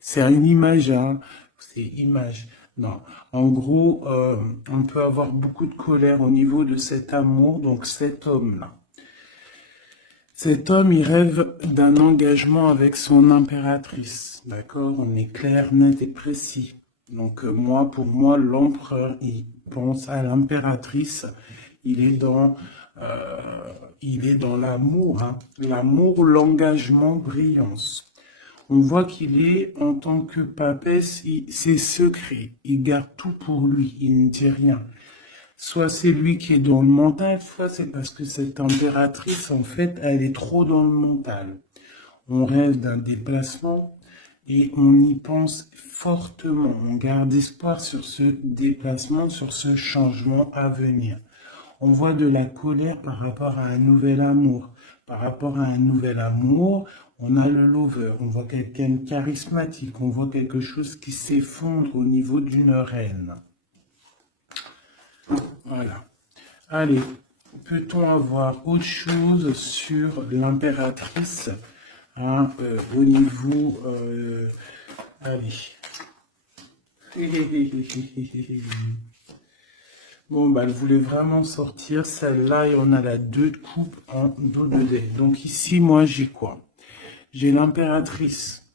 C'est une image, hein. C'est image. Non. En gros, on peut avoir beaucoup de colère au niveau de cet amour, donc cet homme-là. Cet homme, il rêve d'un engagement avec son impératrice. D'accord? On est clair, net et précis. Donc, pour moi, l'empereur, il pense à l'impératrice. Il est dans, euh, il est dans l'amour, hein. L'amour, l'engagement, brillance. On voit qu'il est, en tant que papesse, c'est secret. Il garde tout pour lui. Il ne dit rien. Soit c'est lui qui est dans le mental, soit c'est parce que cette impératrice, en fait, elle est trop dans le mental. On rêve d'un déplacement et on y pense fortement. On garde espoir sur ce déplacement, sur ce changement à venir. On voit de la colère par rapport à un nouvel amour. Par rapport à un nouvel amour, on a le lover. On voit quelqu'un de charismatique. On voit quelque chose qui s'effondre au niveau d'une reine. Voilà. Allez, peut-on avoir autre chose sur l'impératrice, hein, au niveau... allez. Bon, bah, elle voulait vraiment sortir celle-là et on a la 2 de coupe en dos de dé. Donc ici, moi, j'ai quoi? J'ai l'impératrice.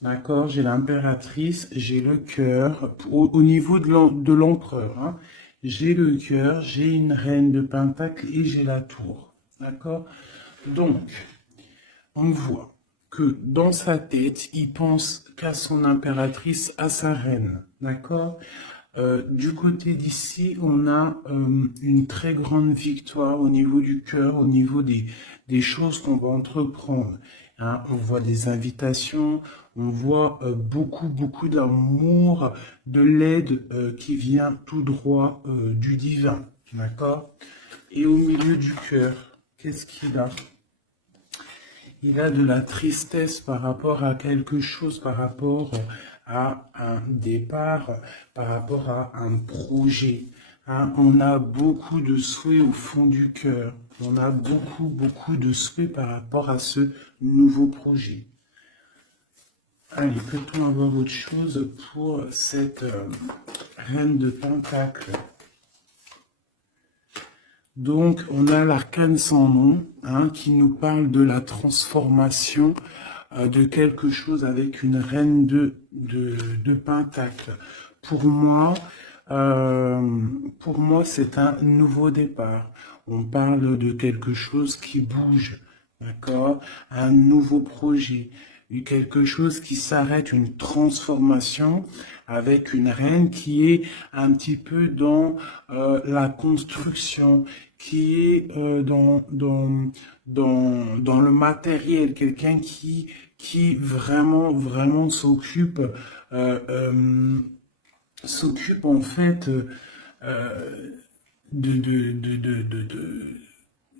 D'accord? J'ai l'impératrice, j'ai le cœur. Au niveau de l'empereur, hein, j'ai le cœur, j'ai une reine de pentacle et j'ai la tour. D'accord? Donc, on voit que dans sa tête, il pense qu'à son impératrice, à sa reine. D'accord? Du côté d'ici, on a une très grande victoire au niveau du cœur, au niveau des choses qu'on va entreprendre. Hein, on voit des invitations, on voit beaucoup d'amour, de l'aide qui vient tout droit du divin. D'accord? Et au milieu du cœur, qu'est-ce qu'il a? Il a de la tristesse par rapport à quelque chose, par rapport à un départ, par rapport à un projet. Hein, on a beaucoup de souhaits au fond du cœur. On a beaucoup de souhaits par rapport à ce nouveau projet. Allez, peut-on avoir autre chose pour cette reine de Pentacle? Donc, on a l'arcane sans nom, hein, qui nous parle de la transformation de quelque chose avec une reine de Pentacle. Pour moi, c'est un nouveau départ. On parle de quelque chose qui bouge, d'accord? Un nouveau projet, quelque chose qui s'arrête, une transformation avec une reine qui est un petit peu dans la construction, qui est dans le matériel, quelqu'un qui vraiment s'occupe s'occupe en fait de, de, de, de, de, de,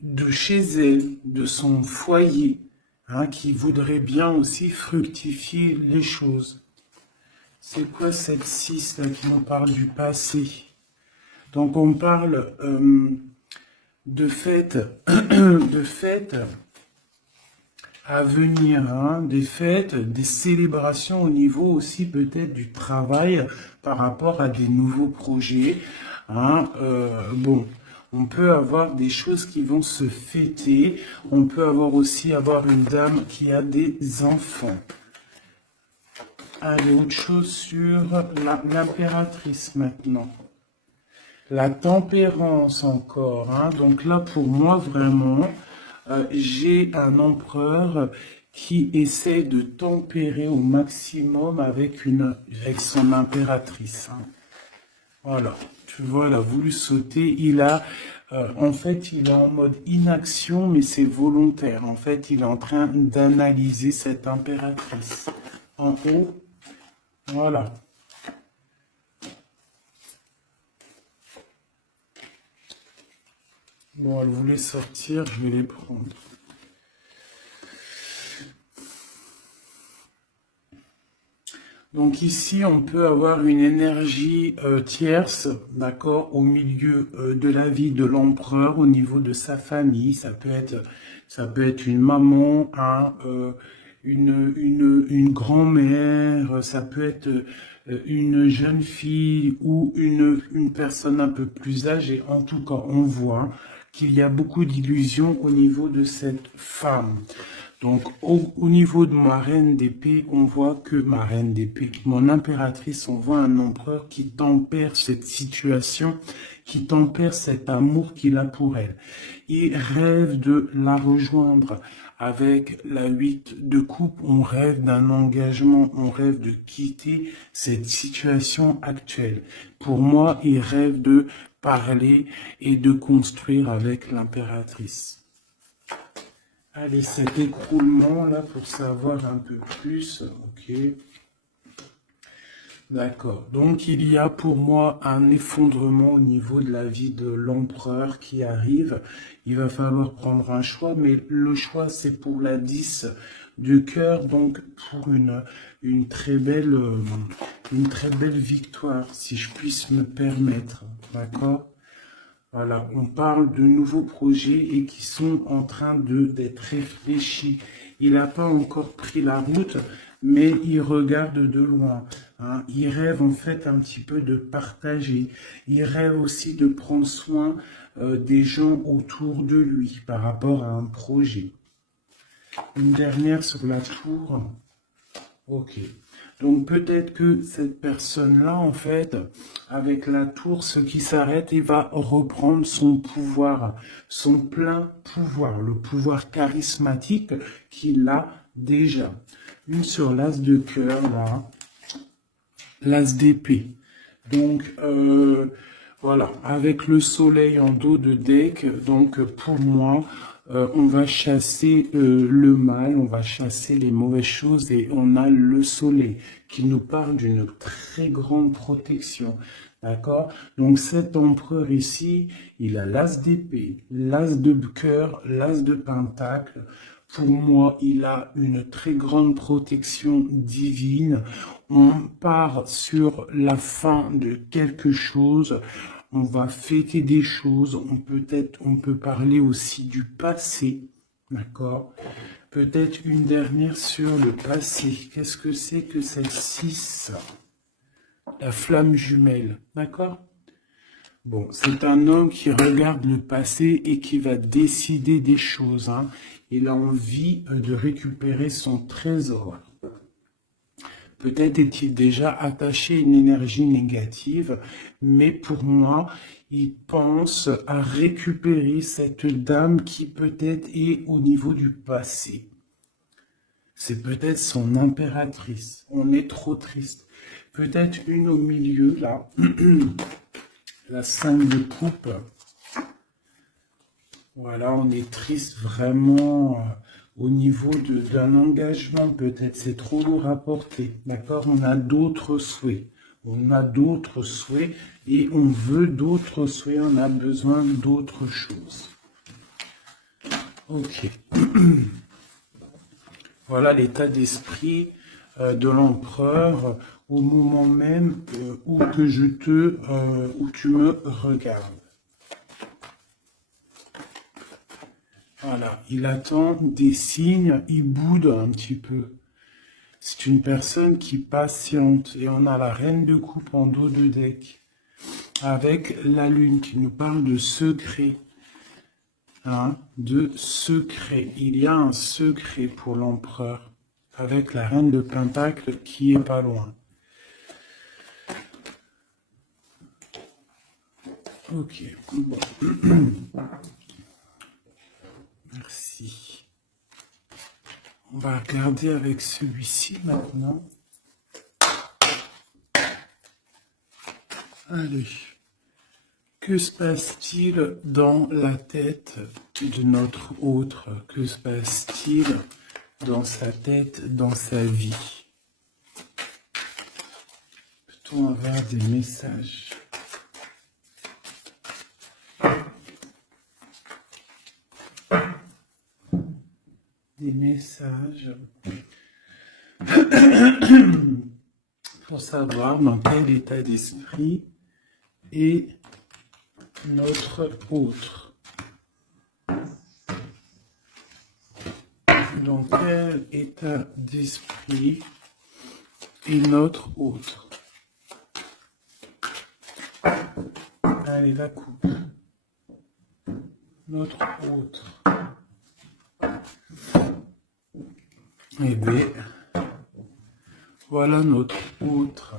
de chez elle, de son foyer, hein, qui voudrait bien aussi fructifier les choses. C'est quoi cette 6 là qui nous parle du passé? Donc on parle de fêtes, de fêtes à venir, hein, des fêtes, des célébrations au niveau aussi peut-être du travail par rapport à des nouveaux projets. Hein, bon, on peut avoir des choses qui vont se fêter. On peut avoir une dame qui a des enfants. Allez, autre chose sur l'impératrice maintenant. La tempérance encore. Hein. Donc là, pour moi, vraiment, j'ai un empereur qui essaie de tempérer au maximum avec son impératrice. Hein. Voilà, tu vois, il a voulu sauter. En fait, il est en mode inaction, mais c'est volontaire. En fait, il est en train d'analyser cette impératrice. En haut, voilà. Bon, elle voulait sortir, je vais les prendre. Donc ici, on peut avoir une énergie tierce, d'accord, au milieu de la vie de l'empereur, au niveau de sa famille. Ça peut être une maman, hein, une grand-mère, ça peut être une jeune fille ou une personne un peu plus âgée. En tout cas, on voit qu'il y a beaucoup d'illusions au niveau de cette femme. Donc, au niveau de ma reine d'épée, on voit que ma reine d'épée, mon impératrice, on voit un empereur qui tempère cette situation, qui tempère cet amour qu'il a pour elle. Il rêve de la rejoindre. Avec la 8 de coupe, on rêve d'un engagement, on rêve de quitter cette situation actuelle. Pour moi, il rêve de parler et de construire avec l'impératrice. Allez, cet écroulement là pour savoir un peu plus, ok. D'accord, donc il y a pour moi un effondrement au niveau de la vie de l'empereur qui arrive. Il va falloir prendre un choix, mais le choix c'est pour la 10 du cœur, donc pour une très belle victoire, si je puisse me permettre, d'accord? Voilà, on parle de nouveaux projets et qui sont en train d'être réfléchis. Il n'a pas encore pris la route, mais il regarde de loin. Hein. Il rêve en fait un petit peu de partager. Il rêve aussi de prendre soin des gens autour de lui par rapport à un projet. Une dernière sur la tour. Ok. Donc peut-être que cette personne-là, en fait, avec la tour, ce qui s'arrête, il va reprendre son pouvoir, son plein pouvoir, le pouvoir charismatique qu'il a déjà. Une sur l'as de cœur, là, l'as d'épée. Donc, voilà, avec le soleil en dos de deck, donc pour moi, on va chasser le mal, on va chasser les mauvaises choses et on a le soleil qui nous parle d'une très grande protection. D'accord? Donc cet empereur ici, il a l'as d'épée, l'as de cœur, l'as de pentacle. Pour moi, il a une très grande protection divine. On part sur la fin de quelque chose. On va fêter des choses. On peut parler aussi du passé. D'accord? Peut-être une dernière sur le passé. Qu'est-ce que c'est que cette 6? La flamme jumelle. D'accord? Bon, c'est un homme qui regarde le passé et qui va décider des choses. Hein. Il a envie de récupérer son trésor. Peut-être est-il déjà attaché à une énergie négative, mais pour moi, il pense à récupérer cette dame qui peut-être est au niveau du passé. C'est peut-être son impératrice. On est trop triste. Peut-être une au milieu, là. La 5 de coupe. Voilà, on est triste vraiment au niveau d'un engagement, peut-être. C'est trop lourd à porter. D'accord? On a d'autres souhaits. On a d'autres souhaits et on veut d'autres souhaits. On a besoin d'autres choses. Ok. Voilà l'état d'esprit de l'empereur au moment même où tu me regardes. Voilà, il attend des signes, il boude un petit peu. C'est une personne qui patiente et on a la reine de coupe en dos de deck avec la lune qui nous parle de secret. Hein, de secret. Il y a un secret pour l'empereur avec la reine de pentacle qui est pas loin. Ok, bon. Merci. On va regarder avec celui-ci maintenant. Allez. Que se passe-t-il dans la tête de notre autre? Que se passe-t-il dans sa tête, dans sa vie? Peut-on avoir des messages? Des messages pour savoir dans quel état d'esprit est notre autre. Dans quel état d'esprit est notre autre? Allez, la coupe. Notre autre. Eh bien, voilà notre autre.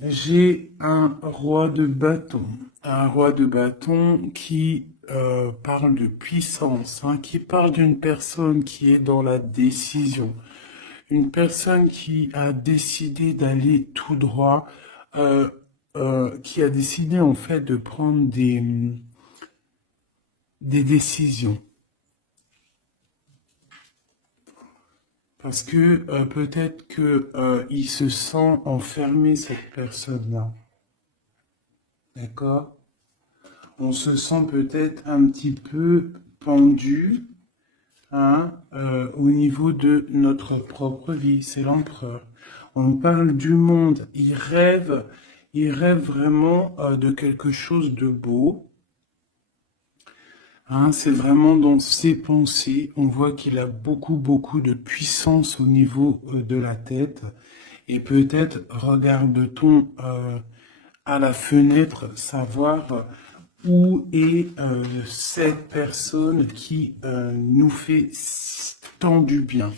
J'ai un roi de bâton. Un roi de bâton qui parle de puissance, hein, qui parle d'une personne qui est dans la décision. Une personne qui a décidé d'aller tout droit, qui a décidé en fait de prendre des décisions. Parce que peut-être que il se sent enfermé, cette personne-là. D'accord? On se sent peut-être un petit peu pendu, hein, au niveau de notre propre vie. C'est l'empereur. On parle du monde. Il rêve vraiment de quelque chose de beau. Hein, c'est vraiment dans ses pensées. On voit qu'il a beaucoup de puissance au niveau de la tête. Et peut-être regarde-t-on à la fenêtre savoir où est cette personne qui nous fait tant du bien.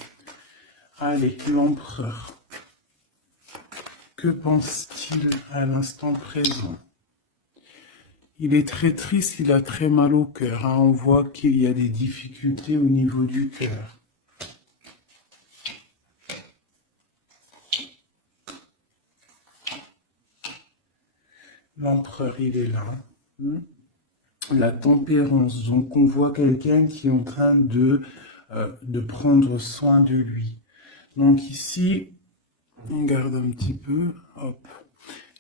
Allez, l'empereur. Que pense-t-il à l'instant présent? Il est très triste, il a très mal au cœur. Hein. On voit qu'il y a des difficultés au niveau du cœur. L'empereur, il est là. La tempérance. Donc on voit quelqu'un qui est en train de prendre soin de lui. Donc ici, on garde un petit peu. Hop.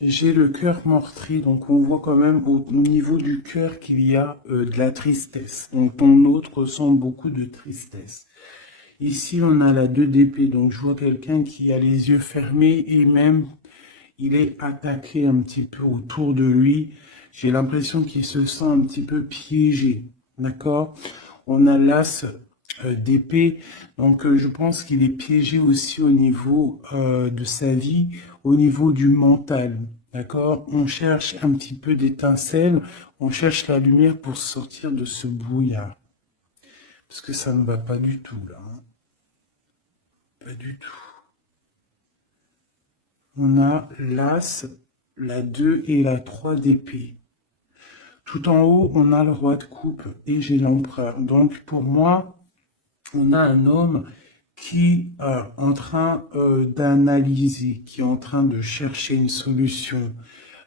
J'ai le cœur meurtri, donc on voit quand même au niveau du cœur qu'il y a de la tristesse. Donc ton autre ressent beaucoup de tristesse. Ici, on a la 2 d'épée, donc je vois quelqu'un qui a les yeux fermés et même il est attaqué un petit peu autour de lui. J'ai l'impression qu'il se sent un petit peu piégé, d'accord? On a l'as d'épée, donc je pense qu'il est piégé aussi au niveau de sa vie, au niveau du mental, d'accord? On cherche un petit peu d'étincelle, on cherche la lumière pour sortir de ce brouillard, parce que ça ne va pas du tout là, hein. Pas du tout. On a l'as, la 2 et la 3 d'épée. Tout en haut, on a le roi de coupe et j'ai l'empereur. Donc pour moi, on a un homme qui est en train d'analyser, qui est en train de chercher une solution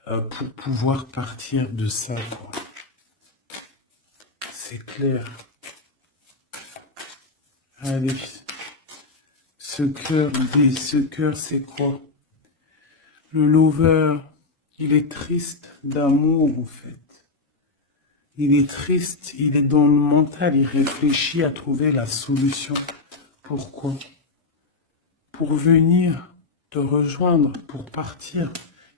pour pouvoir partir de ça. C'est clair. Allez, ce cœur, c'est quoi? Le lover, il est triste d'amour en fait. Il est triste, il est dans le mental, il réfléchit à trouver la solution. Pourquoi? Pour venir te rejoindre, pour partir.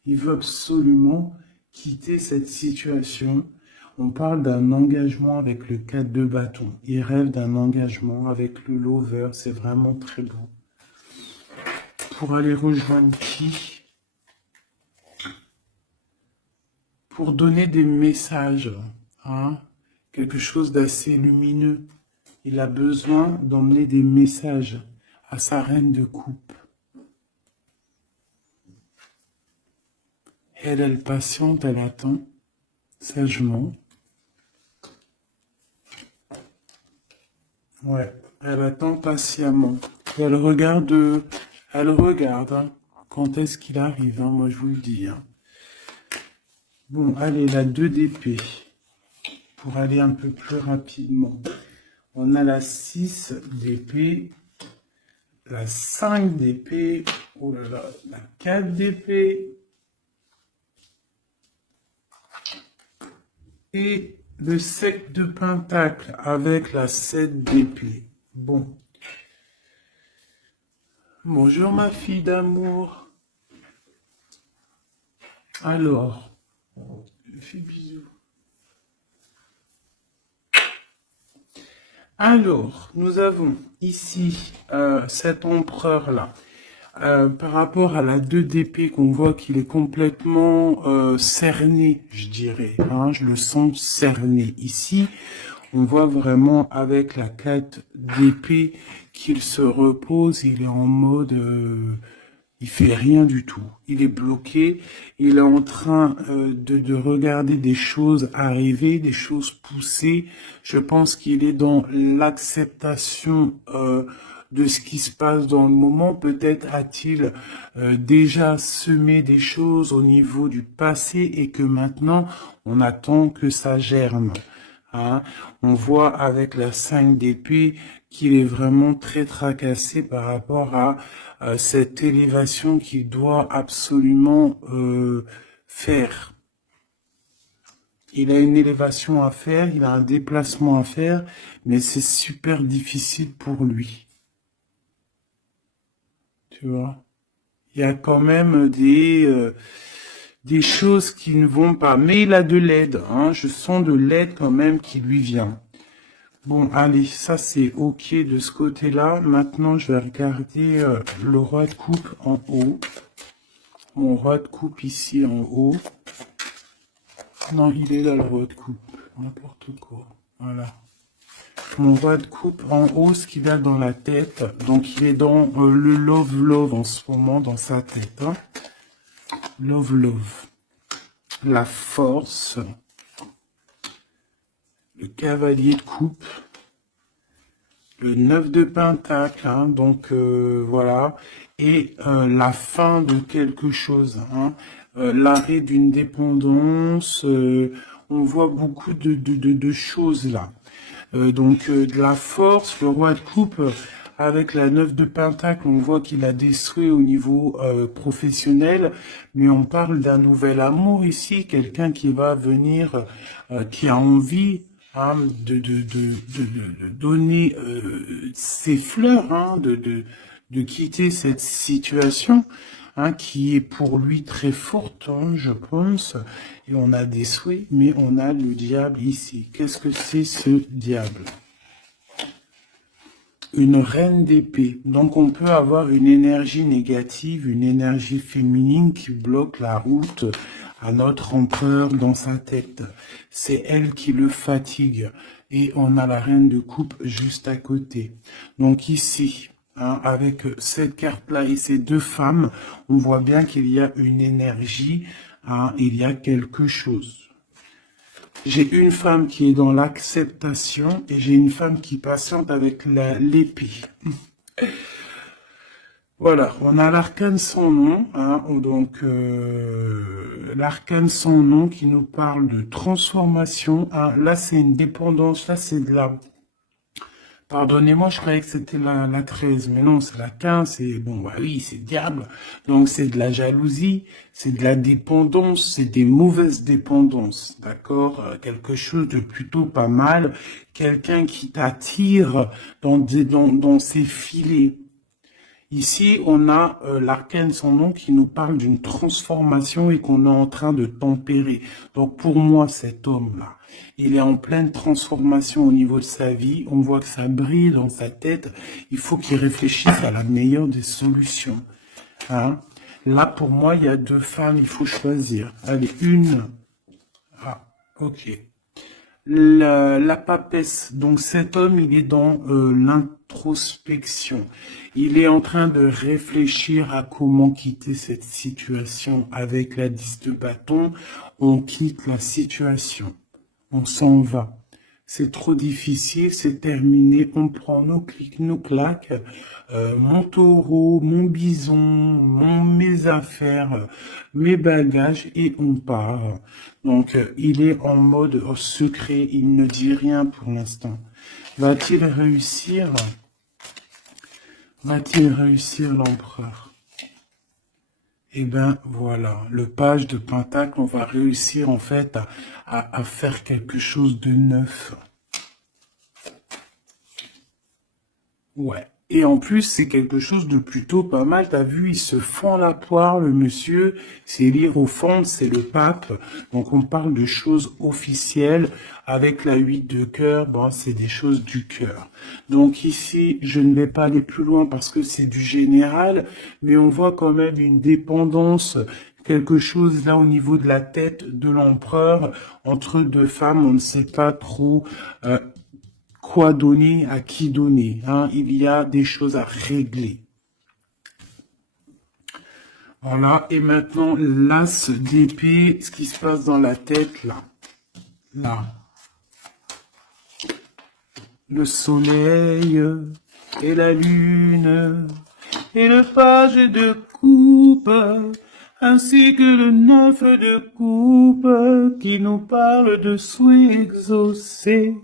Il veut absolument quitter cette situation. On parle d'un engagement avec le 4 de bâton. Il rêve d'un engagement avec le lover. C'est vraiment très beau. Pour aller rejoindre qui? Pour donner des messages. Hein? Quelque chose d'assez lumineux. Il a besoin d'emmener des messages à sa reine de coupe. Elle patiente, elle attend sagement. Ouais, elle attend patiemment. Elle regarde, hein, quand est-ce qu'il arrive, hein, moi je vous le dis. Hein. Bon, allez, la 2 d'épée, pour aller un peu plus rapidement. On a la 6 d'épée, la 5 d'épée, oh là là, la 4 d'épée, et le 7 de pentacle avec la 7 d'épée. Bon. Bonjour ma fille d'amour. Alors, je fais bisous. Alors, nous avons ici cet empereur-là. Par rapport à la 2 d'épée, qu'on voit qu'il est complètement cerné, je dirais. Hein, je le sens cerné. Ici, on voit vraiment avec la 4 d'épée qu'il se repose. Il est en mode... il fait rien du tout. Il est bloqué. Il est en train de regarder des choses arriver, des choses pousser. Je pense qu'il est dans l'acceptation de ce qui se passe dans le moment. Peut-être a-t-il déjà semé des choses au niveau du passé et que maintenant, on attend que ça germe. Hein. On voit avec la 5 d'épée qu'il est vraiment très tracassé par rapport à cette élévation qu'il doit absolument faire. Il a une élévation à faire, il a un déplacement à faire, mais c'est super difficile pour lui. Tu vois, il y a quand même des choses qui ne vont pas, mais il a de l'aide. Hein. Je sens de l'aide quand même qui lui vient. Bon, allez, ça c'est ok de ce côté-là. Maintenant, je vais regarder le roi de coupe en haut. Mon roi de coupe ici en haut. Non, il est là le roi de coupe. N'importe quoi. Voilà. Mon roi de coupe en haut, ce qu'il a dans la tête. Donc, il est dans le love en ce moment, dans sa tête. Hein. Love. La force. Le cavalier de coupe. Le 9 de pentacle, hein, donc voilà, et la fin de quelque chose, hein, l'arrêt d'une dépendance, on voit beaucoup de choses là. Donc de la force, le roi de coupe, avec la 9 de pentacle, on voit qu'il a des souhaits au niveau professionnel, mais on parle d'un nouvel amour ici, quelqu'un qui va venir, qui a envie, hein, de donner ses fleurs, hein, de quitter cette situation, hein, qui est pour lui très forte, hein, je pense. Et on a des souhaits, mais on a le diable ici. Qu'est-ce que c'est ce diable? Une reine d'épée. Donc on peut avoir une énergie négative, une énergie féminine qui bloque la route à notre empereur dans sa tête. C'est elle qui le fatigue. Et on a la reine de coupe juste à côté. Donc ici, hein, avec cette carte-là et ces deux femmes, on voit bien qu'il y a une énergie, hein, il y a quelque chose. J'ai une femme qui est dans l'acceptation et j'ai une femme qui patiente avec l'épée. Voilà, on a l'arcane sans nom, hein, donc l'arcane sans nom qui nous parle de transformation. Hein, là, c'est une dépendance, là, c'est de la... Pardonnez-moi, je croyais que c'était la 13, mais non, c'est la 15, c'est, bon, bah oui, c'est diable. Donc, c'est de la jalousie, c'est de la dépendance, c'est des mauvaises dépendances, d'accord? Quelque chose de plutôt pas mal, quelqu'un qui t'attire dans ses filets. Ici, on a l'arcane sans nom qui nous parle d'une transformation et qu'on est en train de tempérer. Donc pour moi, cet homme-là, il est en pleine transformation au niveau de sa vie. On voit que ça brille dans sa tête. Il faut qu'il réfléchisse à la meilleure des solutions. Hein? Là, pour moi, il y a deux femmes, il faut choisir. Allez, une. Ah, ok. La papesse, donc cet homme, il est dans l'introspection. Il est en train de réfléchir à comment quitter cette situation. Avec la 10 de bâton, on quitte la situation. On s'en va. C'est trop difficile, c'est terminé. On prend nos clics, nos claques, mon taureau, mon bison, mes affaires, mes bagages et on part. Donc, il est en mode secret, il ne dit rien pour l'instant. Va-t-il réussir? Va-t-il réussir l'empereur? Eh ben voilà, le page de Pentacle, on va réussir en fait à faire quelque chose de neuf. Ouais, Et en plus, c'est quelque chose de plutôt pas mal. T'as vu, il se fend la poire, le monsieur. C'est l'hiérophante, c'est le pape. Donc, on parle de choses officielles. Avec la 8 de cœur, bon, c'est des choses du cœur. Donc ici, je ne vais pas aller plus loin parce que c'est du général, mais on voit quand même une dépendance, quelque chose là au niveau de la tête de l'empereur entre deux femmes. On ne sait pas trop quoi donner, à qui donner. Hein. Il y a des choses à régler. Voilà, et maintenant, l'as d'épée, ce qui se passe dans la tête, là. Là. Le soleil et la lune et le page de coupe, ainsi que le 9 de coupe qui nous parle de souhaits exaucés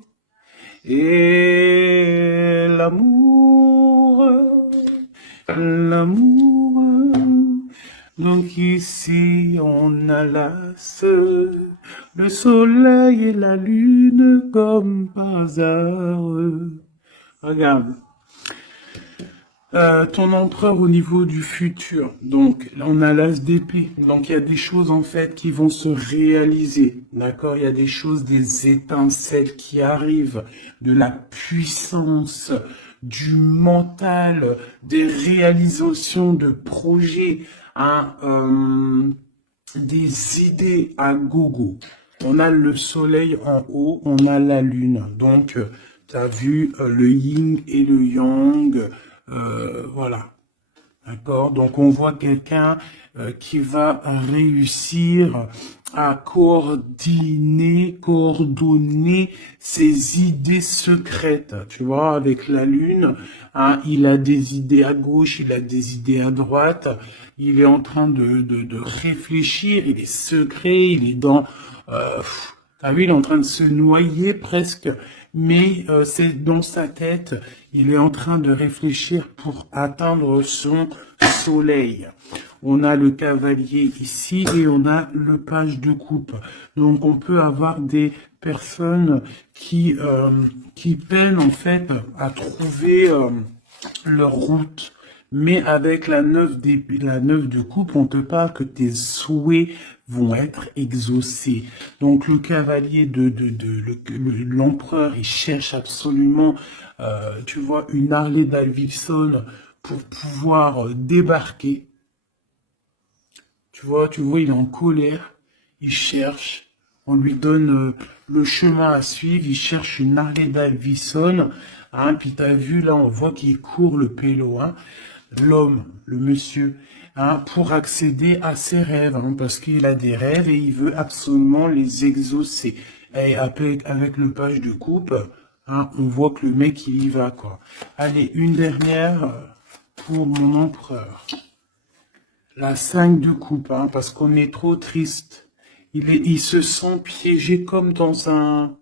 et l'amour. Donc ici on a l'as, le soleil et la lune comme par hasard. Regarde. Ton empereur au niveau du futur. Donc, là, on a l'as d'épée. Donc, il y a des choses, en fait, qui vont se réaliser. D'accord? Il y a des choses, des étincelles qui arrivent, de la puissance, du mental, des réalisations de projets, hein, des idées à gogo. On a le soleil en haut, on a la lune. Donc, tu as vu le yin et le yang. Voilà. D'accord? Donc, on voit quelqu'un qui va réussir à coordonner ses idées secrètes. Tu vois, avec la lune, hein, il a des idées à gauche, il a des idées à droite. Il est en train de réfléchir, il est secret, il est dans... t'as vu, il est en train de se noyer presque, mais c'est dans sa tête, il est en train de réfléchir pour atteindre son soleil. On a le cavalier ici et on a le page de coupe. Donc on peut avoir des personnes qui peinent en fait à trouver leur route. Mais avec la 9 de coupe, on te parle que tes souhaits vont être exaucés. Donc le cavalier l'empereur, il cherche absolument, tu vois, une Harley Davidson pour pouvoir débarquer. Tu vois, il est en colère, il cherche, on lui donne le chemin à suivre, il cherche une Harley Davidson, hein, puis t'as vu, là, on voit qu'il court le pélo, hein, l'homme, le monsieur, hein, pour accéder à ses rêves, hein, parce qu'il a des rêves et il veut absolument les exaucer. Et avec le page de coupe, hein, on voit que le mec, il y va, quoi. Allez, une dernière pour mon empereur. La 5 de coupe, hein, parce qu'on est trop triste. Il se sent piégé comme dans un...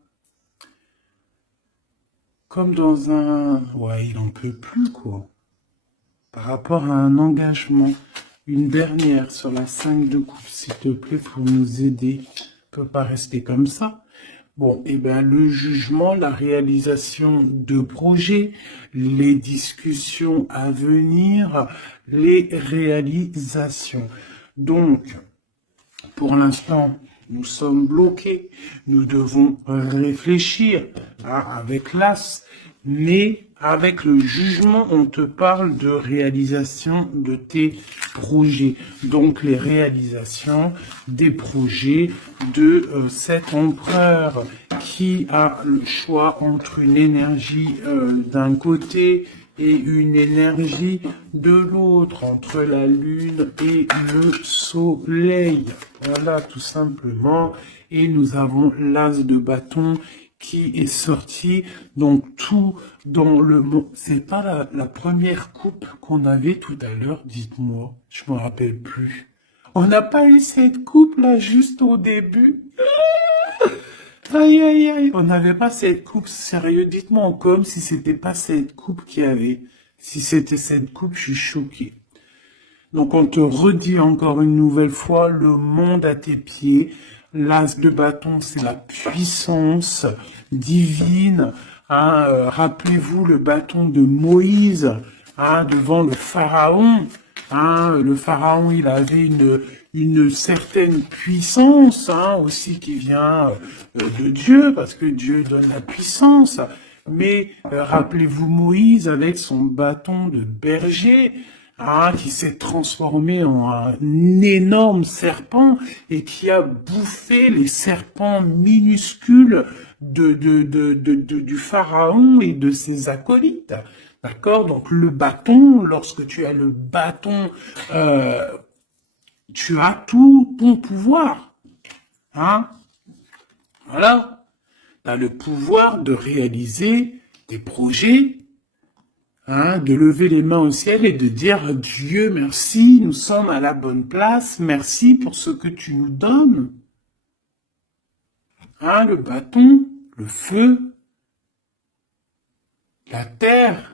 Ouais, il en peut plus, quoi. Par rapport à un engagement. Une dernière sur la 5 de coupe, s'il te plaît, pour nous aider. On peut pas rester comme ça. Bon, et ben le jugement, la réalisation de projets, les discussions à venir, les réalisations. Donc, pour l'instant, nous sommes bloqués. Nous devons réfléchir avec l'as, mais avec le jugement, on te parle de réalisation de tes projets. Donc, les réalisations des projets de cet empereur qui a le choix entre une énergie d'un côté et une énergie de l'autre, entre la lune et le soleil. Voilà, tout simplement. Et nous avons l'as de bâton qui est sorti. Donc, tout dans le monde. C'est pas la première coupe qu'on avait tout à l'heure, dites-moi. Je me rappelle plus. On n'a pas eu cette coupe là juste au début. Aïe, aïe, aïe. On n'avait pas cette coupe, sérieux. Dites-moi en com si c'était pas cette coupe qu'il y avait. Si c'était cette coupe, je suis choqué. Donc, on te redit encore une nouvelle fois, le monde à tes pieds. L'as de bâton, c'est la puissance divine. Hein, rappelez-vous le bâton de Moïse. hein, devant le pharaon. Hein, le pharaon, il avait une certaine puissance, hein, aussi qui vient de Dieu, parce que Dieu donne la puissance. Mais rappelez-vous Moïse avec son bâton de berger, hein, qui s'est transformé en un énorme serpent et qui a bouffé les serpents minuscules du pharaon et de ses acolytes. D'accord? Donc le bâton, lorsque tu as le bâton, tu as tout ton pouvoir. Hein? Voilà. Tu as le pouvoir de réaliser des projets, hein, de lever les mains au ciel et de dire Dieu merci, nous sommes à la bonne place, merci pour ce que tu nous donnes. Hein, le bâton, le feu, la terre.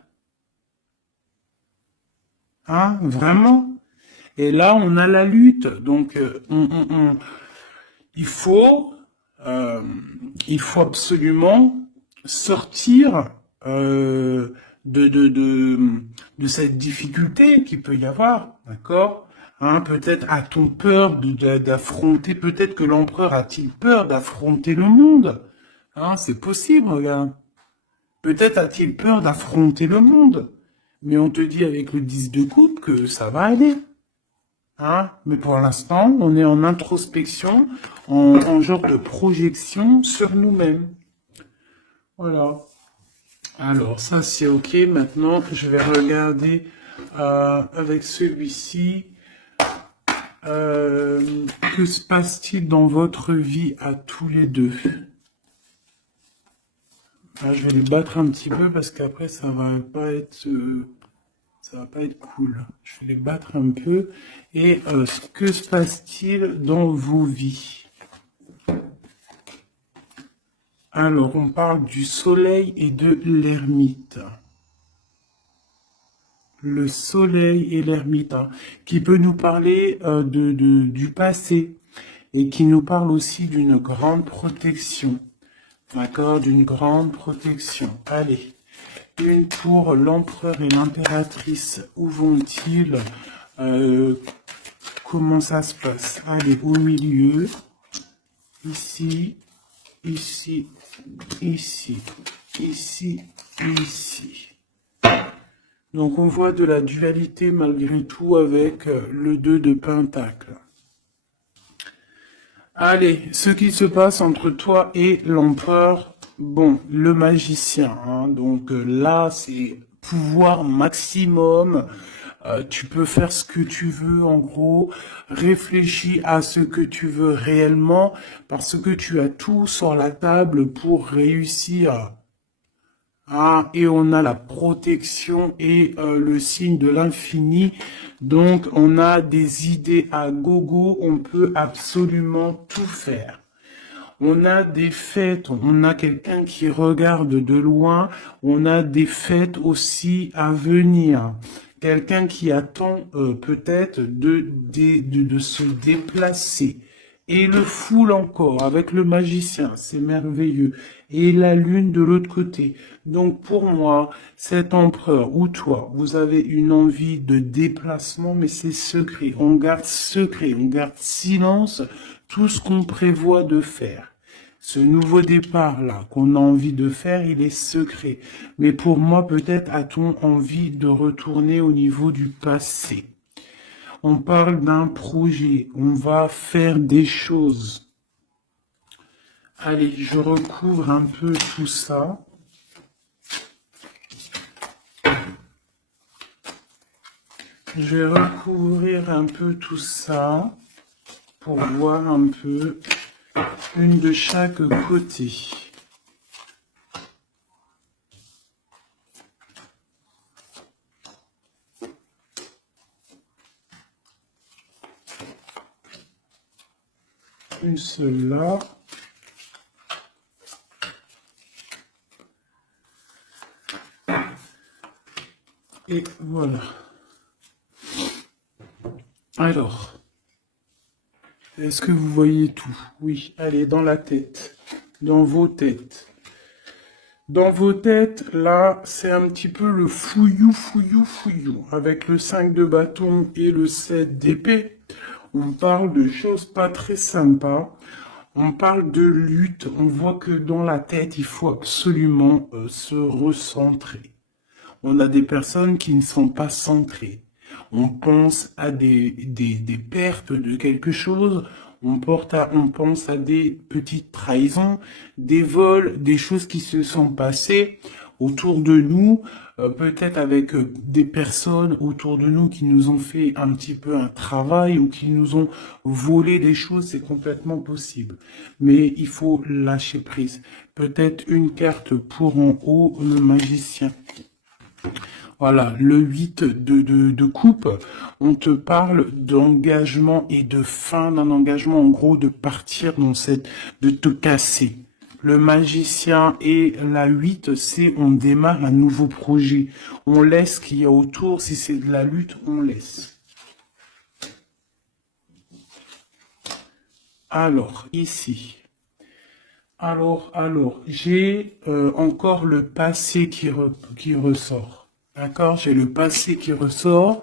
Hein, vraiment. Et là, on a la lutte. Donc, il faut absolument sortir de cette difficulté qu'il peut y avoir, d'accord? Hein, peut-être a-t-on peur d'affronter, peut-être que l'empereur a-t-il peur d'affronter le monde? Hein, c'est possible, regarde. Peut-être a-t-il peur d'affronter le monde. Mais on te dit avec le 10 de coupe que ça va aller. Hein? Mais pour l'instant, on est en introspection, en genre de projection sur nous-mêmes. Voilà. Alors, ça c'est ok. Maintenant, je vais regarder avec celui-ci. Que se passe-t-il dans votre vie à tous les deux? Là, je vais les battre un petit peu parce qu'après, ça va pas être cool. Je vais les battre un peu. Et que se passe-t-il dans vos vies? Alors, on parle du soleil et de l'ermite. Le soleil et l'ermite, hein, qui peut nous parler du passé et qui nous parle aussi d'une grande protection. D'accord, d'une grande protection. Allez, une pour l'empereur et l'impératrice. Où vont-ils? Comment ça se passe? Allez, au milieu. Ici, ici, ici, ici, ici. Donc on voit de la dualité malgré tout avec le 2 de pentacle. Allez, ce qui se passe entre toi et l'empereur, bon, le magicien, hein, donc là c'est pouvoir maximum, tu peux faire ce que tu veux en gros, réfléchis à ce que tu veux réellement, parce que tu as tout sur la table pour réussir. Ah, et on a la protection et le signe de l'infini. Donc, on a des idées à gogo. On peut absolument tout faire. On a des fêtes. On a quelqu'un qui regarde de loin. On a des fêtes aussi à venir. Quelqu'un qui attend peut-être de se déplacer. Et le foule encore avec le magicien, c'est merveilleux. Et la lune de l'autre côté. Donc pour moi, cet empereur ou toi, vous avez une envie de déplacement, mais c'est secret. On garde secret, on garde silence tout ce qu'on prévoit de faire. Ce nouveau départ-là qu'on a envie de faire, il est secret. Mais pour moi, peut-être a-t-on envie de retourner au niveau du passé. On parle d'un projet, on va faire des choses. Allez, je recouvre un peu tout ça. Je vais recouvrir un peu tout ça pour voir un peu une de chaque côté. Une seule là. Et voilà. Alors, est-ce que vous voyez tout? Oui, allez, dans la tête, dans vos têtes. Dans vos têtes, là, c'est un petit peu le fouillou, fouillou, fouillou. Avec le 5 de bâton et le 7 d'épée, on parle de choses pas très sympas. On parle de lutte. On voit que dans la tête, il faut absolument se recentrer. On a des personnes qui ne sont pas centrées. On pense à des pertes de quelque chose. On pense à des petites trahisons, des vols, des choses qui se sont passées autour de nous, peut-être avec des personnes autour de nous qui nous ont fait un petit peu un travail ou qui nous ont volé des choses, c'est complètement possible. Mais il faut lâcher prise. Peut-être une carte pour en haut, le magicien. Voilà, le 8 de coupe, on te parle d'engagement et de fin d'un engagement, en gros, de partir dans de te casser. Le magicien et la 8, c'est on démarre un nouveau projet. On laisse ce qu'il y a autour, si c'est de la lutte, on laisse. Alors, ici. Alors, j'ai encore le passé qui ressort. D'accord, j'ai le passé qui ressort.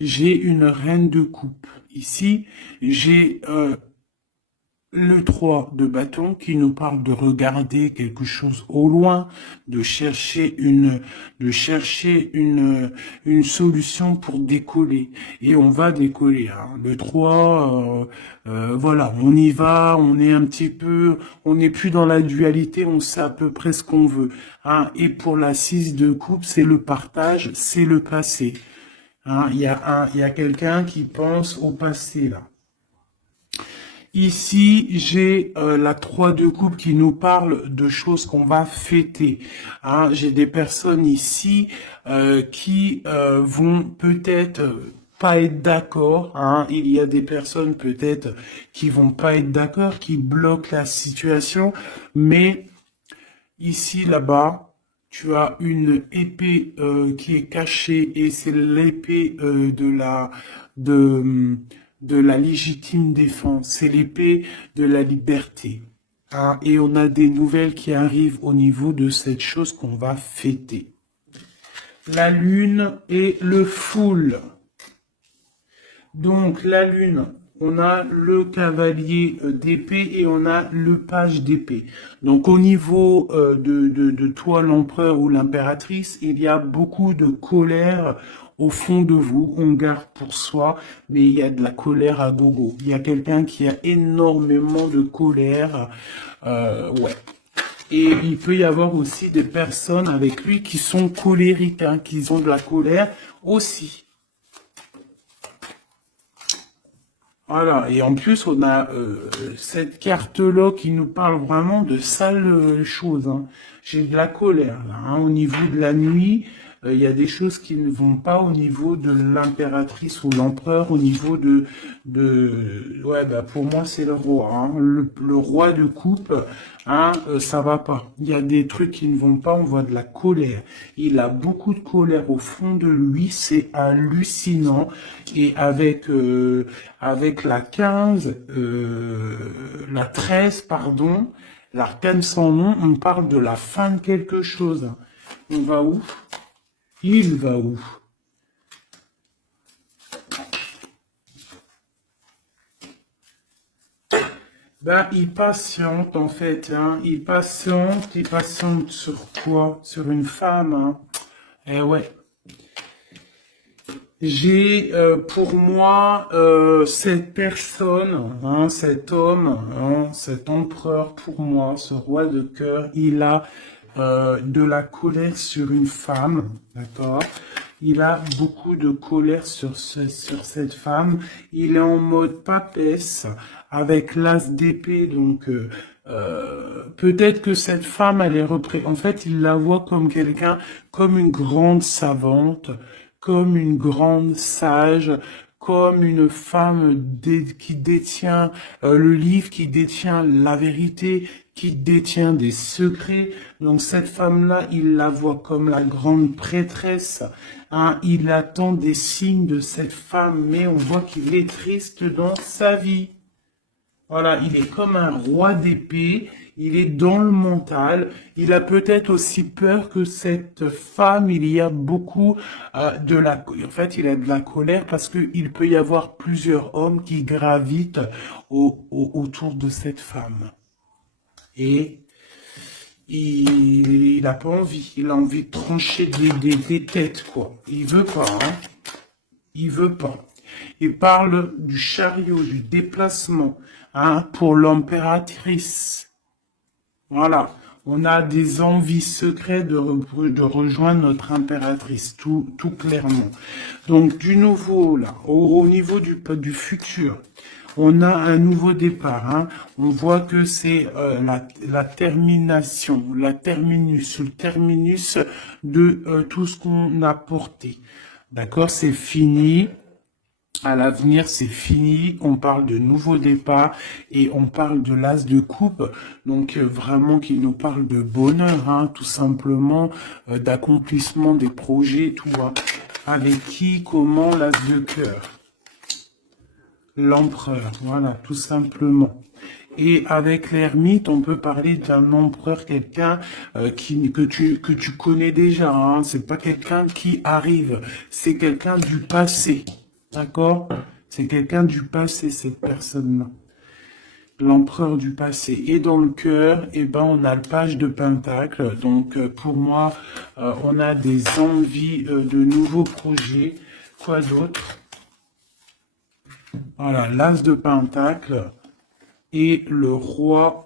J'ai une reine de coupe. Ici, j'ai le 3 de bâton qui nous parle de regarder quelque chose au loin, de chercher une solution pour décoller. Et on va décoller. Hein. Le 3, voilà, on y va, on est un petit peu, on n'est plus dans la dualité, on sait à peu près ce qu'on veut. Hein. Et pour la 6 de coupe, c'est le partage, c'est le passé. Hein. Il y a quelqu'un qui pense au passé là. Ici, j'ai la 3 de coupe qui nous parle de choses qu'on va fêter. Hein, j'ai des personnes ici qui vont peut-être pas être d'accord. Hein. Il y a des personnes peut-être qui vont pas être d'accord, qui bloquent la situation. Mais ici, là-bas, tu as une épée qui est cachée et c'est l'épée de la légitime défense. C'est l'épée de la liberté. Hein, et on a des nouvelles qui arrivent au niveau de cette chose qu'on va fêter. La lune et le foule. Donc la lune, on a le cavalier d'épée et on a le page d'épée. Donc au niveau de toi, l'empereur ou l'impératrice, il y a beaucoup de colère au fond de vous. On garde pour soi, mais il y a de la colère à gogo. Il y a quelqu'un qui a énormément de colère. Ouais. Et il peut y avoir aussi des personnes avec lui qui sont colériques, hein, qui ont de la colère aussi. Voilà, et en plus, on a cette carte-là qui nous parle vraiment de sales choses. Hein. J'ai de la colère, là, hein, au niveau de la nuit. Il y a des choses qui ne vont pas au niveau de l'impératrice ou l'empereur, au niveau ouais, bah pour moi c'est le roi, hein, le roi de coupe, hein, ça va pas. Il y a des trucs qui ne vont pas, on voit de la colère. Il a beaucoup de colère au fond de lui, c'est hallucinant. Et avec la 15, la 13, pardon, l'arcane sans nom, on parle de la fin de quelque chose. On va où? Il va où? Ben, il patiente en fait, hein. Il patiente sur quoi? Sur une femme, hein. Eh ouais. J'ai pour moi cette personne, hein, cet homme, hein, cet empereur pour moi, ce roi de cœur, il a de la colère sur une femme, d'accord? Il a beaucoup de colère sur cette femme. Il est en mode papesse avec l'as d'épée, donc peut-être que cette femme, elle est en fait, il la voit comme quelqu'un, comme une grande savante, comme une grande sage, comme une femme qui détient le livre, qui détient la vérité, qui détient des secrets. Donc cette femme-là, il la voit comme la grande prêtresse. Hein, il attend des signes de cette femme, mais on voit qu'il est triste dans sa vie. Voilà, il est comme un roi d'épée, il est dans le mental, il a peut-être aussi peur que cette femme, il y a beaucoup en fait, il a de la colère parce qu'il peut y avoir plusieurs hommes qui gravitent autour de cette femme. Et il a pas envie, il a envie de trancher des têtes, quoi. Il veut pas, hein. Il veut pas. Il parle du chariot, du déplacement, hein, pour l'impératrice. Voilà. On a des envies secrètes de rejoindre notre impératrice, tout clairement. Donc, du nouveau, là, au niveau du futur, on a un nouveau départ. Hein. On voit que c'est la termination, le terminus de tout ce qu'on a porté. D'accord, c'est fini. À l'avenir, c'est fini. On parle de nouveau départ et on parle de l'as de coupe. Donc vraiment qui nous parle de bonheur, hein, tout simplement, d'accomplissement des projets, tout. Hein. Avec qui, comment, l'as de cœur. L'empereur, voilà, tout simplement. Et avec l'ermite, on peut parler d'un empereur, quelqu'un que tu connais déjà. Hein. C'est pas quelqu'un qui arrive, c'est quelqu'un du passé. D'accord? C'est quelqu'un du passé, cette personne-là. L'empereur du passé. Et dans le cœur, eh ben, on a le page de Pentacle. Donc, pour moi, on a des envies de nouveaux projets. Quoi d'autre? Voilà, l'as de Pentacle et le roi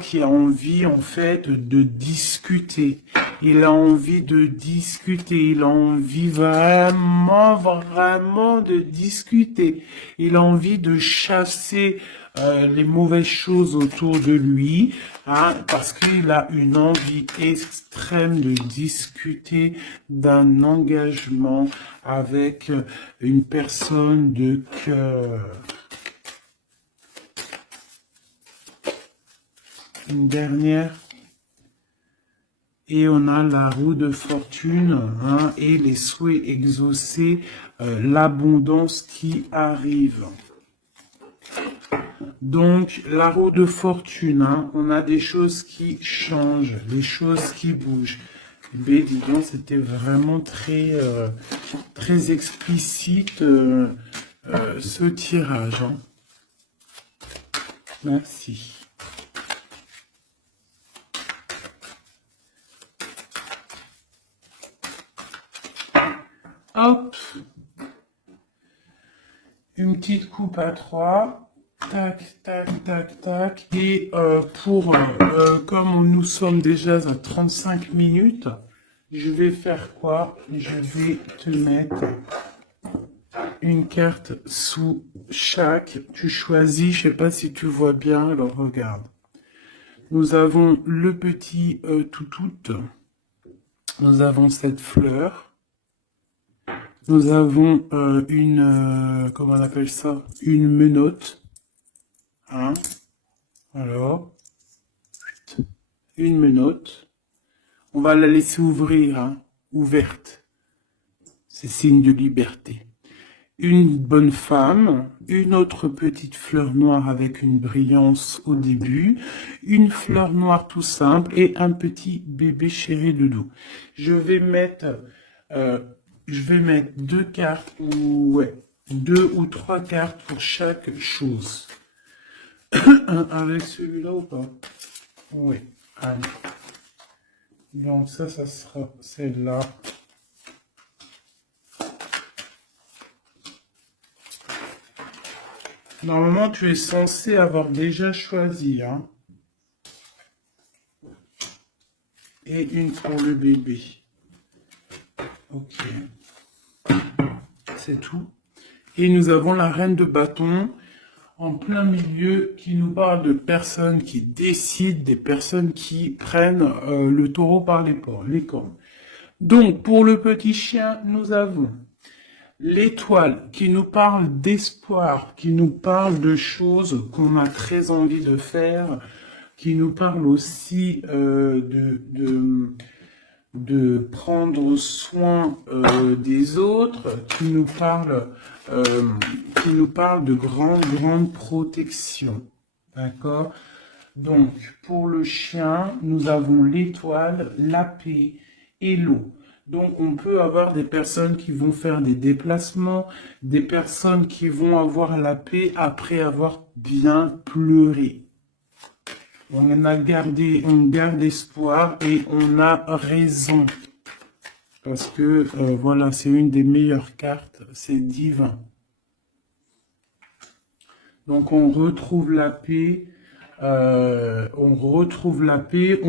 qui a envie, en fait, de discuter. Il a envie de discuter. Il a envie vraiment, vraiment de discuter. Il a envie de chasser les mauvaises choses autour de lui, hein, parce qu'il a une envie extrême de discuter d'un engagement avec une personne de cœur. Une dernière. Et on a la roue de fortune, hein, et les souhaits exaucés, l'abondance qui arrive. Donc, la roue de fortune, hein, on a des choses qui changent, des choses qui bougent. Mais dis donc, c'était vraiment très, très explicite ce tirage. Hein. Merci. Hop, une petite coupe à 3, tac, tac, tac, tac, et comme nous sommes déjà à 35 minutes, je vais faire quoi? Je vais te mettre une carte sous chaque, tu choisis, je sais pas si tu vois bien, alors regarde. Nous avons le petit toutout, nous avons cette fleur, nous avons comment on appelle ça? Une menotte. Hein? Alors, une menotte. On va la laisser ouvrir, hein? Ouverte. C'est signe de liberté. Une bonne femme, une autre petite fleur noire avec une brillance au début, une fleur noire tout simple et un petit bébé chéri de dos. Je vais mettre 2 cartes ou ouais, 2 ou 3 cartes pour chaque chose. Avec celui-là ou pas? Oui. Allez. Donc ça sera celle-là. Normalement, tu es censé avoir déjà choisi, hein. Et une pour le bébé. Ok. C'est tout. Et nous avons la reine de bâton en plein milieu qui nous parle de personnes qui décident, des personnes qui prennent le taureau par les cornes. Donc, pour le petit chien, nous avons l'étoile qui nous parle d'espoir, qui nous parle de choses qu'on a très envie de faire, qui nous parle aussi de prendre soin des autres, qui nous parle de grande protection. D'accord? Donc, pour le chien, nous avons l'étoile, la paix et l'eau. Donc, on peut avoir des personnes qui vont faire des déplacements, des personnes qui vont avoir la paix après avoir bien pleuré. On garde espoir et on a raison. Parce que, voilà, c'est une des meilleures cartes, c'est divin. Donc, on retrouve la paix. On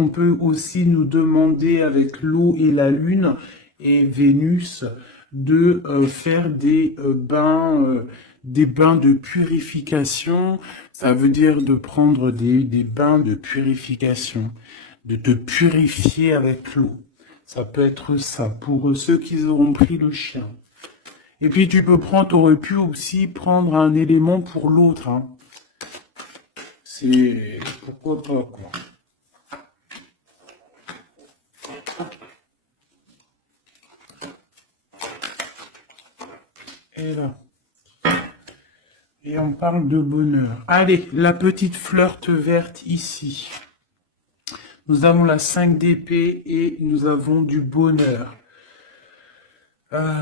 peut aussi nous demander avec l'eau et la lune et Vénus de faire des bains de purification. Ça veut dire de prendre des bains de purification, de te purifier avec l'eau. Ça peut être ça pour ceux qui auront pris le chien. Et puis tu aurais pu aussi prendre un élément pour l'autre, hein. C'est pourquoi pas, quoi. Et là. Et on parle de bonheur. Allez, la petite fleur verte ici. Nous avons la 5 d'épée et nous avons du bonheur.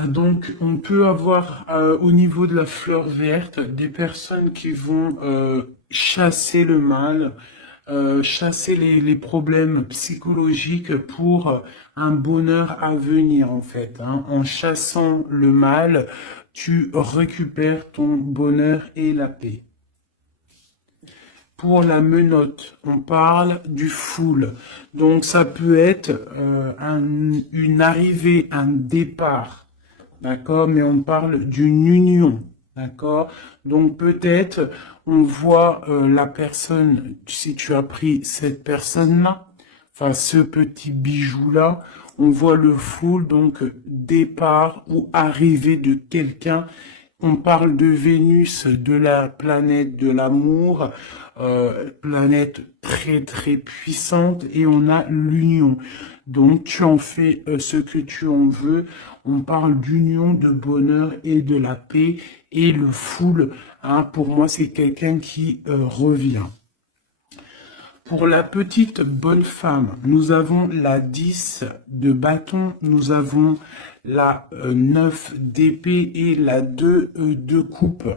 Donc, on peut avoir au niveau de la fleur verte des personnes qui vont chasser le mal, chasser les problèmes psychologiques pour un bonheur à venir en fait. Hein. En chassant le mal, tu récupères ton bonheur et la paix. Pour la menotte, on parle du full. Donc ça peut être une arrivée, un départ, d'accord, mais on parle d'une union, d'accord. Donc peut-être on voit la personne, si tu as pris cette personne-là, enfin ce petit bijou-là, on voit le full, donc départ ou arrivée de quelqu'un. On parle de Vénus, de la planète de l'amour, planète très puissante, et on a l'union. Donc tu en fais ce que tu en veux. On parle d'union, de bonheur et de la paix. Et le full, hein, pour moi, c'est quelqu'un qui revient. Pour la petite bonne femme, nous avons la 10 de bâton, nous avons la 9 d'épée et la 2 de coupe.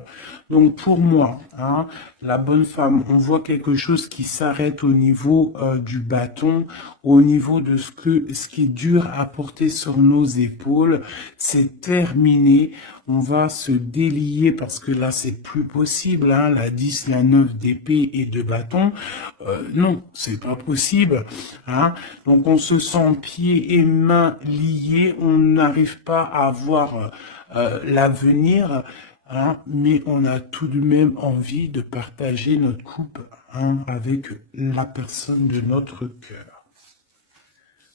Donc pour moi, hein, la bonne femme, on voit quelque chose qui s'arrête au niveau du bâton, au niveau de ce qui est dur à porter sur nos épaules. C'est terminé. On va se délier parce que là, c'est plus possible. Hein, la 10, la 9 d'épée et de bâton. Non, c'est pas possible. Hein. Donc, on se sent pieds et mains liés. On n'arrive pas à voir l'avenir. Hein, mais on a tout de même envie de partager notre coupe, hein, avec la personne de notre cœur.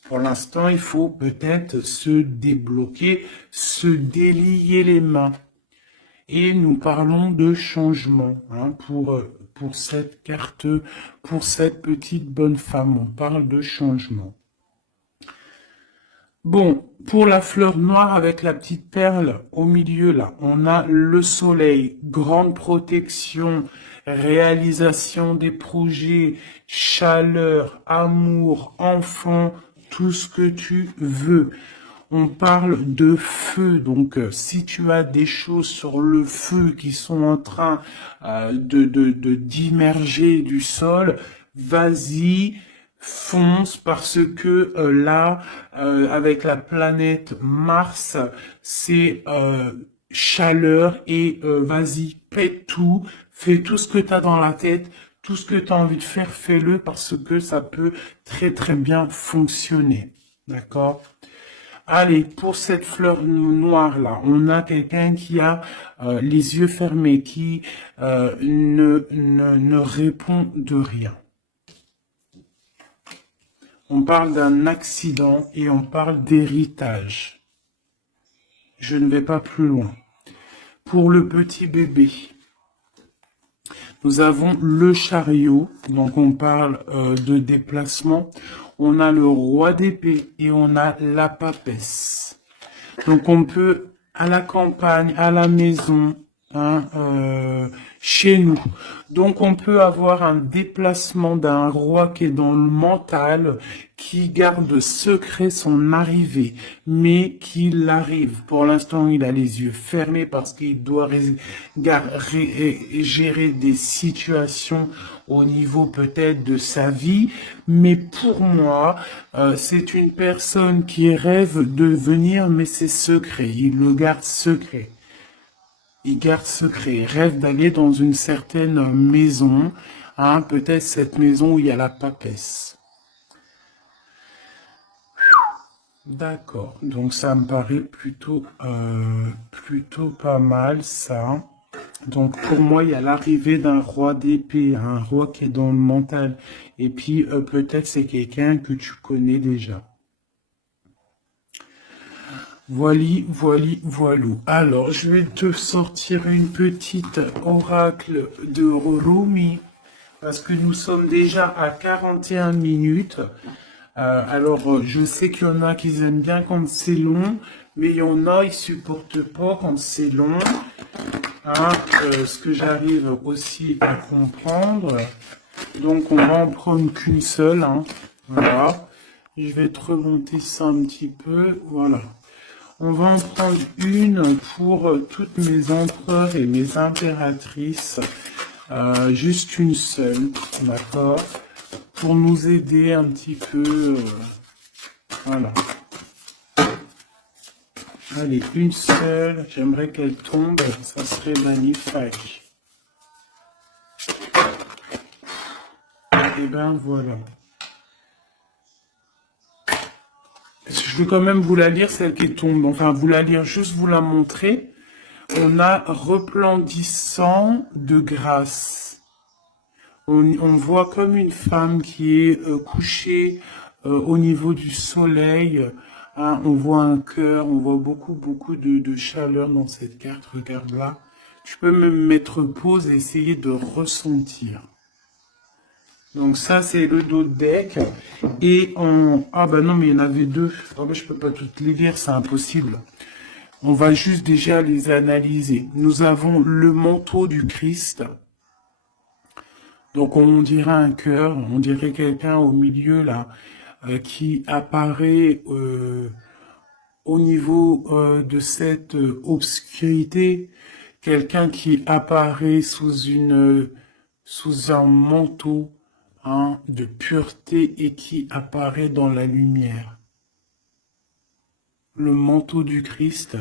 Pour l'instant, il faut peut-être se débloquer, se délier les mains. Et nous parlons de changement, hein, pour cette carte, pour cette petite bonne femme. On parle de changement. Bon, pour la fleur noire avec la petite perle au milieu, là, on a le soleil, grande protection, réalisation des projets, chaleur, amour, enfant, tout ce que tu veux. On parle de feu, donc si tu as des choses sur le feu qui sont en train d'immerger du sol, vas-y, fonce, parce que là, avec la planète Mars, c'est chaleur et vas-y, pète tout, fais tout ce que tu as dans la tête, tout ce que tu as envie de faire, fais-le, parce que ça peut très bien fonctionner. D'accord ? Allez, pour cette fleur noire là, on a quelqu'un qui a les yeux fermés, qui ne répond de rien. On parle d'un accident et on parle d'héritage. Je ne vais pas plus loin. Pour le petit bébé, nous avons le chariot, donc on parle de déplacement. on a le roi d'épée et on a la papesse. Donc on peut à la campagne, à la maison, hein, chez nous. Donc on peut avoir un déplacement d'un roi qui est dans le mental, qui garde secret son arrivée, mais qu'il arrive. Pour l'instant, il a les yeux fermés parce qu'il doit gérer des situations au niveau peut-être de sa vie, mais pour moi, c'est une personne qui rêve de venir, mais c'est secret, il le garde secret. Il garde secret, il rêve d'aller dans une certaine maison, hein, peut-être cette maison où il y a la papesse. D'accord, donc ça me paraît plutôt pas mal ça. Donc pour moi, il y a l'arrivée d'un roi d'épée, un roi qui est dans le mental. Et puis peut-être c'est quelqu'un que tu connais déjà. Voilou. Alors, je vais te sortir une petite oracle de Rumi, parce que nous sommes déjà à 41 minutes. Alors, je sais qu'il y en a qui aiment bien quand c'est long, mais il y en a, ils supportent pas quand c'est long. Hein, ce que j'arrive aussi à comprendre. Donc, on va en prendre qu'une seule. Hein. Voilà. Je vais te remonter ça un petit peu. Voilà. On va en prendre une pour toutes mes empereurs et mes impératrices. Juste une seule, d'accord? Pour nous aider un petit peu. Voilà. Allez, une seule. J'aimerais qu'elle tombe. Ça serait magnifique. Et ben voilà. Je vais quand même vous la lire, celle qui tombe. Enfin, vous la lire, juste vous la montrer. On a resplendissant de grâce. On voit comme une femme qui est couchée au niveau du soleil. Hein, on voit un cœur, on voit beaucoup de chaleur dans cette carte. Regarde là. Tu peux même mettre pause et essayer de ressentir. Donc ça, c'est le dos de deck. Et on... Ah bah non, mais il y en avait deux. Oh, mais je peux pas toutes les lire, c'est impossible. On va juste déjà les analyser. Nous avons le manteau du Christ. Donc on dirait un cœur, on dirait quelqu'un au milieu là, qui apparaît au niveau de cette obscurité. Quelqu'un qui apparaît sous un manteau, hein, de pureté et qui apparaît dans la lumière. Le manteau du Christ.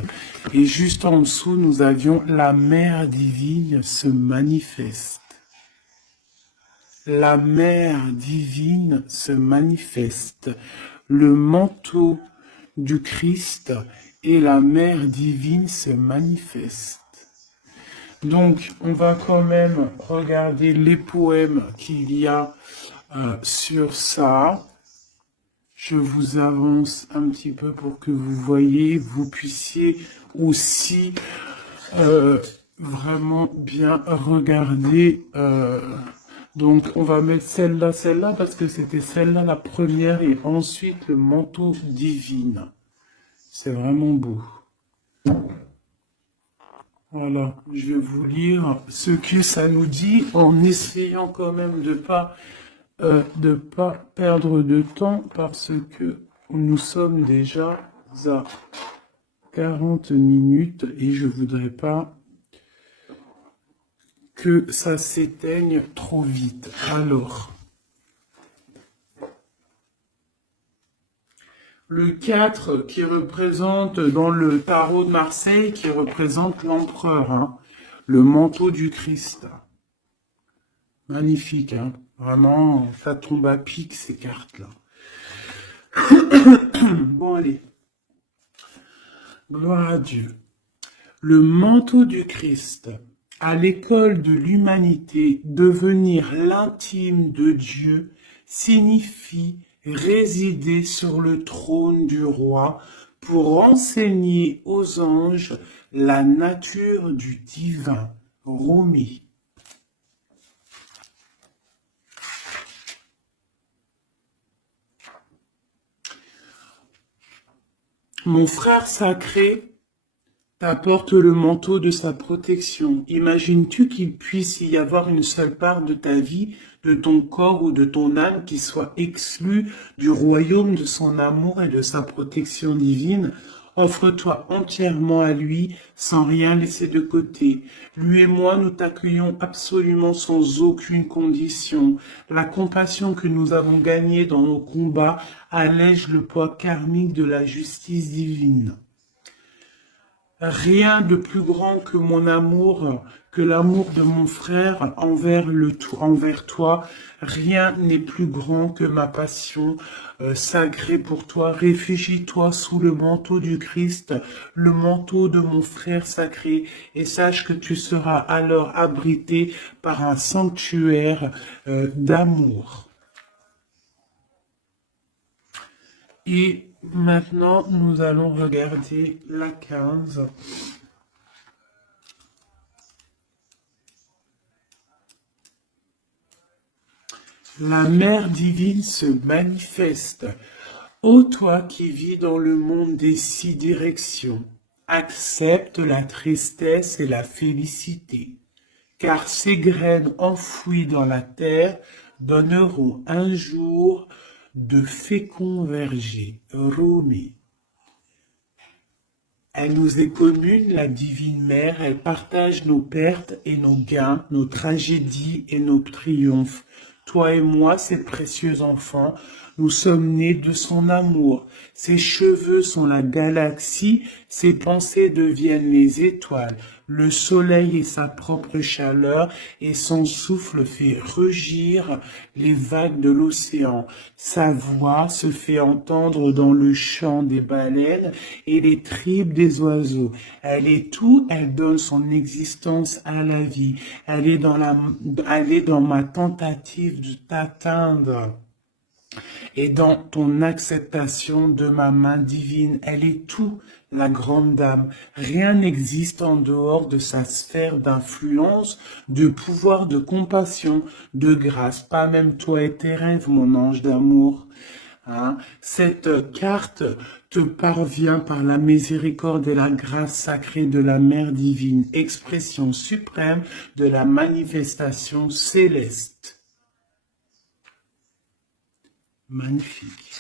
Et juste en dessous, nous avions la mère divine se manifeste. La mère divine se manifeste. Le manteau du Christ et la mère divine se manifestent. Donc, on va quand même regarder les poèmes qu'il y a sur ça. Je vous avance un petit peu pour que vous voyez, vous puissiez aussi vraiment bien regarder. Donc, on va mettre celle-là, parce que c'était celle-là la première, et ensuite le manteau divin. C'est vraiment beau. Voilà, je vais vous lire ce que ça nous dit, en essayant quand même de pas perdre de temps, parce que nous sommes déjà à 40 minutes et je voudrais pas que ça s'éteigne trop vite. Alors, le 4 qui représente dans le tarot de Marseille, qui représente l'empereur, hein, le manteau du Christ. Magnifique, hein. Vraiment, ça tombe à pic ces cartes-là. Bon, allez. Gloire à Dieu. Le manteau du Christ, à l'école de l'humanité, devenir l'intime de Dieu signifie résider sur le trône du roi pour enseigner aux anges la nature du divin. Rumi. Mon frère sacré t'apporte le manteau de sa protection. Imagines-tu qu'il puisse y avoir une seule part de ta vie, de ton corps ou de ton âme qui soit exclue du royaume de son amour et de sa protection divine? Offre-toi entièrement à lui, sans rien laisser de côté. Lui et moi, nous t'accueillons absolument sans aucune condition. La compassion que nous avons gagnée dans nos combats allège le poids karmique de la justice divine. Rien de plus grand que mon amour, que l'amour de mon frère envers toi. Rien n'est plus grand que ma passion sacrée pour toi. Réfugie-toi sous le manteau du Christ, le manteau de mon frère sacré, et sache que tu seras alors abrité par un sanctuaire d'amour. Et maintenant, nous allons regarder la 15. La mère divine se manifeste. Ô toi qui vis dans le monde des 6 directions, accepte la tristesse et la félicité, car ces graines enfouies dans la terre donneront un jour de féconds vergers. Rumi. Elle nous est commune, la divine mère, elle partage nos pertes et nos gains, nos tragédies et nos triomphes. Toi et moi, ces précieux enfants, nous sommes nés de son amour. Ses cheveux sont la galaxie, ses pensées deviennent les étoiles. Le soleil est sa propre chaleur et son souffle fait rugir les vagues de l'océan. Sa voix se fait entendre dans le chant des baleines et les tripes des oiseaux. Elle est tout, elle donne son existence à la vie. Elle est dans ma tentative de t'atteindre. Et dans ton acceptation de ma main divine, elle est tout, la grande dame. Rien n'existe en dehors de sa sphère d'influence, de pouvoir, de compassion, de grâce. Pas même toi et tes rêves, mon ange d'amour. Hein? Cette carte te parvient par la miséricorde et la grâce sacrée de la Mère divine, expression suprême de la manifestation céleste. Magnifique.